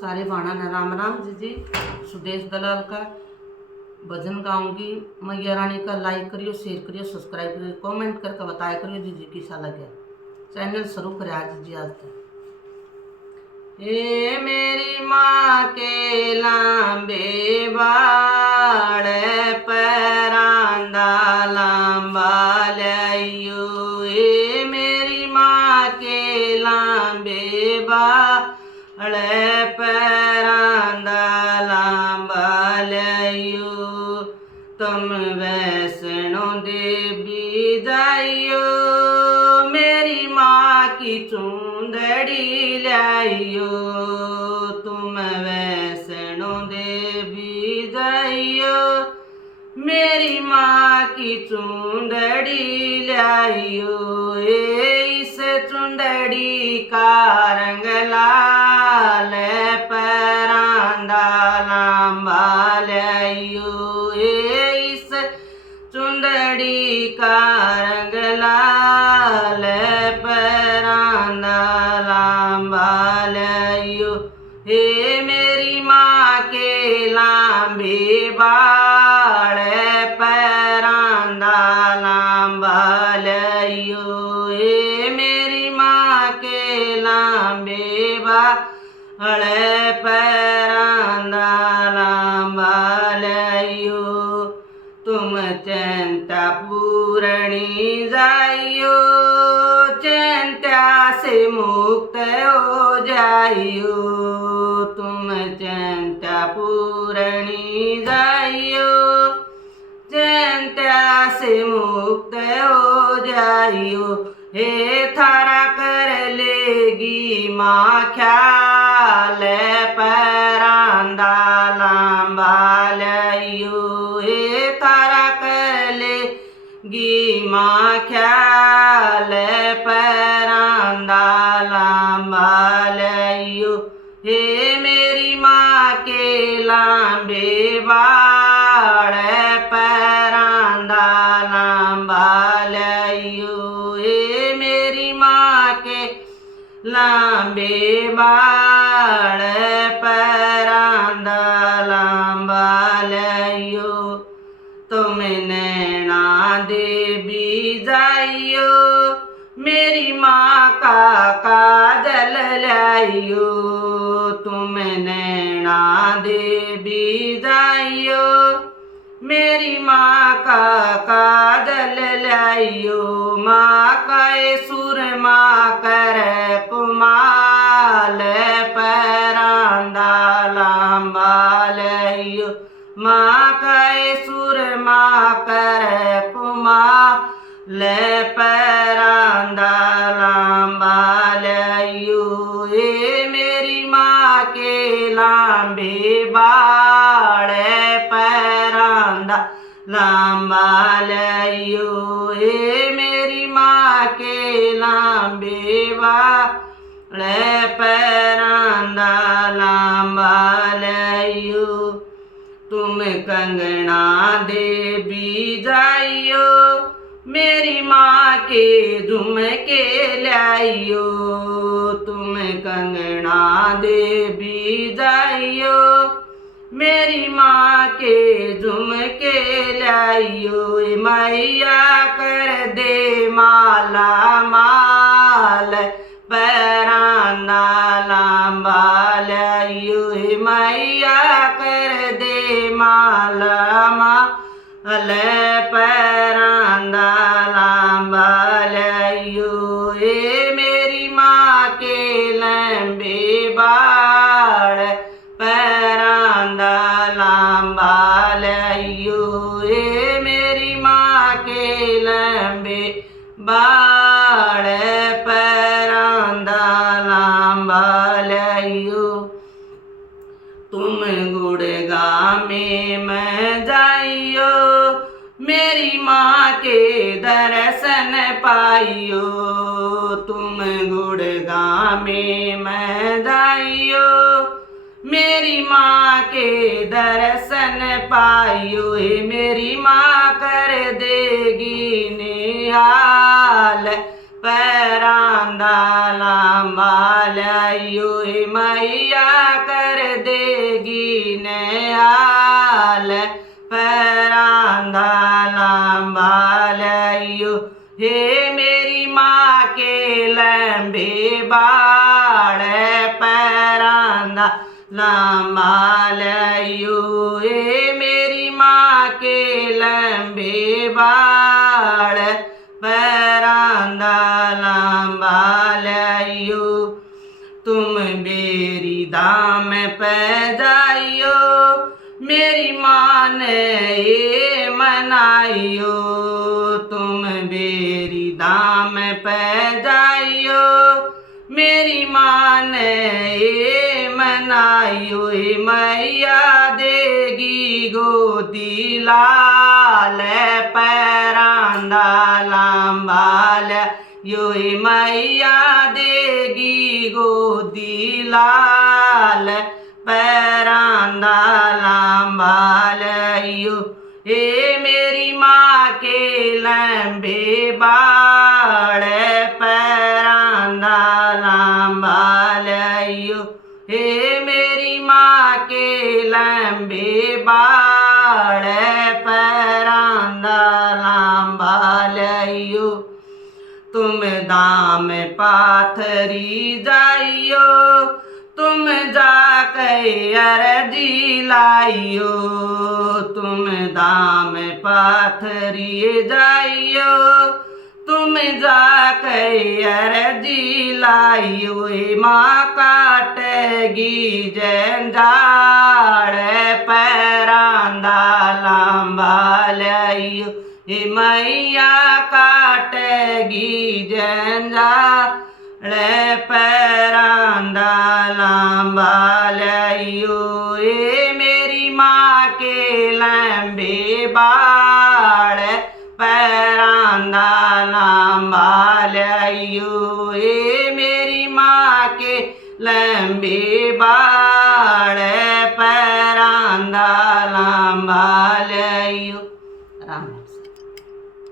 सारे बाणा ने राम राम जी। सुदेश दलाल का भजन गाऊंगी। मैया रानी का लाइक करियो, शेयर करियो, सब्सक्राइब करियो, कमेंट करके बताया करियो जी कैसा लगे। चैनल शुरू करे आज जी आज तक। हे मेरी माँ के लांबे बाड़ परांदा लांबा लयो। हे मेरी माँ के लांबे बाड़ परांदा लांबा लयो। तुम वैष्णो देवी जाइयो, मेरी माँ की चूंदड़ी लाइयो। तुम वैष्णो देवी जाइयो, मेरी माँ की चूंदड़ी लाइयो। इस चूंदड़ी का रंग लाल परांदा लांबा लाइयो। इस चूंदड़ी का रंग लाल परांदा लांबा लाइयो। हे मेरी माँ के लांबे बाड़ परांदा लांबा लाइयो। हे मेरी माँ के लांबे बाड़ परांदा लांबा लाइयो। तुम चिंता पूरणी जाइयो, चिंता से मुक्त हो जाइयो। तुम चिंता पूरणी जाइयो, चिंता से मुक्त हो जाइयो। हे थारा कर लेगी माँ ख्याल परांदा लांबा लाइयो। हे थारा कर लेगी माँ ख्याल परांदा लांबा लाइयो। हे मेरी माँ के लांबे बाड़ परांदा लांबा लाइयो। हे मेरी माँ के लांबे बाड़ परांदा लांबा लाइयो। तुम नैना देवी जाइयो, मेरी माँ का काजल लाइयो। तुम नैना देवी जाइयो, मेरी माँ का काजल लाइयो। माँ का सुरमा कर कुमाल परांदा लांबा लाइयो। माँ का सुरमा कर कुमाल परांदा लांबा लाइयो। हे मेरी माँ के लांबे बाड़ परांदा लांबा लाइयो। हे मेरी माँ के लांबे बाड़ परांदा लांबा लाइयो। तुम कंगना देवी जाइयो, मेरी माँ के झुमके लाइयो। तुम कंगना देवी जाइयो, मेरी माँ के झुमके लाइयो। मैया कर दे माला माल परांदा लांबा लाइयो। मैया कर दे माला माल परांदा लांबा लाइयो। हे मेरी माँ के लंबे बाड़ परांदा लांबा लाइयो। हे मेरी माँ के लंबे बाड़ परांदा लांबा लाइयो। तुम गुड़गामे में जाइयो, मेरी माँ के दर्शन पाइयो। तुम गुड़गामे में जाइयो, मेरी माँ के दर्शन पाइयो। हे मेरी माँ कर देगी निहाल पैरां दा लांबा लियाइयो मैया कर देगी निहाल पैरां दा लांबा लियाइयो हे मेरी माँ के लंबे बाल पैरां दा लांबा लियाइयो हे मेरी माँ के लंबे बाल पैरां दा लांबा लियाइयो तुम मेरी दाम पै जाइयो मेरी माँ ने ये मनाइयो तुम मेरी दाम पै जाइयो मेरी माँ ने ये मनाइयो मैया देगी गोदी लाल पैरां दा लांबा लियाइयो मैया देगी गोदी लाल पैरां दा लांबा लियाइयो हे मेरी माँ के लंबे बाल पैरां दा लांबा लियाइयो हे मेरी माँ के लंबे बाल पैरां दा लांबा लियाइयो तुम दाम पाथरी जाइयो तुम जाके अर्जी लाइयो तुम दाम पाथरी जाइयो तुम जाके अर्जी लाइयो माँ काटेगी जंजाल पैरां दा लांबा लियाइयो मैया काटेगी जंजाल पैरां दा लांबा लियाइयो मेरी माँ के लंबे बाल पैरां दा लांबा लियाइयो मेरी माँ के लंबे बाल पैरां दा लांबा लियाइयो।